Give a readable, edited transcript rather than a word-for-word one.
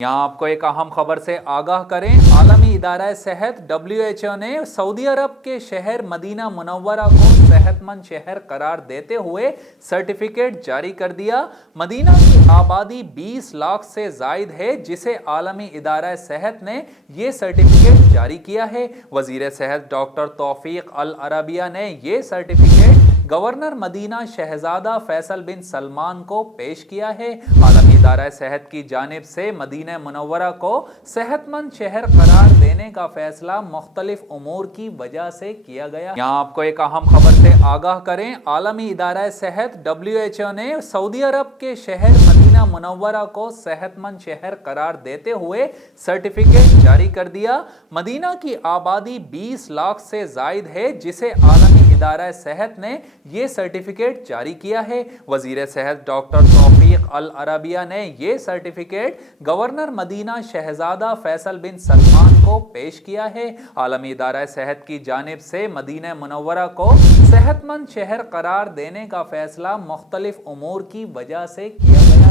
यहाँ आपको एक अहम खबर से आगाह करें। आलमी इदारा सेहत WHO ने सऊदी अरब के शहर मदीना मुनव्वरा को सेहतमंद शहर करार देते हुए सर्टिफिकेट जारी कर दिया। मदीना की आबादी 20 लाख से जायद है, जिसे आलमी इदारा सेहत ने ये सर्टिफिकेट जारी किया है। वजीर सेहत डॉक्टर तौफीक अल अरबिया ने ये सर्टिफिकेट गवर्नर मदीना शहजादा फैसल बिन सलमान को पेश किया है। आलमी इदारा सेहत की जानिब से मदीना मुनव्वरा को सेहतमंद शहर करार देने का फैसला मुख्तलिफ उमूर की वजह से किया गया। यहाँ आपको एक अहम खबर से आगाह करें। आलमी इदारा सेहत WHO ने सऊदी अरब के शहर मदीना मुनव्वरा को सेहतमंद शहर करार देते हुए सर्टिफिकेट जारी कर दिया। मदीना की आबादी 20 लाख से जायद है, जिसे आलमी इदारा सेहत ने ये सर्टिफिकेट जारी किया है। वजीर सेहत डॉक्टर तौफीक अल अरबिया ने ये सर्टिफिकेट गवर्नर मदीना शहजादा फैसल बिन सलमान को पेश किया है। आलमी इदारा सेहत की जानिब से मदीना मुनव्वरा को सेहतमंद शहर करार देने का फैसला मुख्तलिफ उमूर की वजह से किया गया।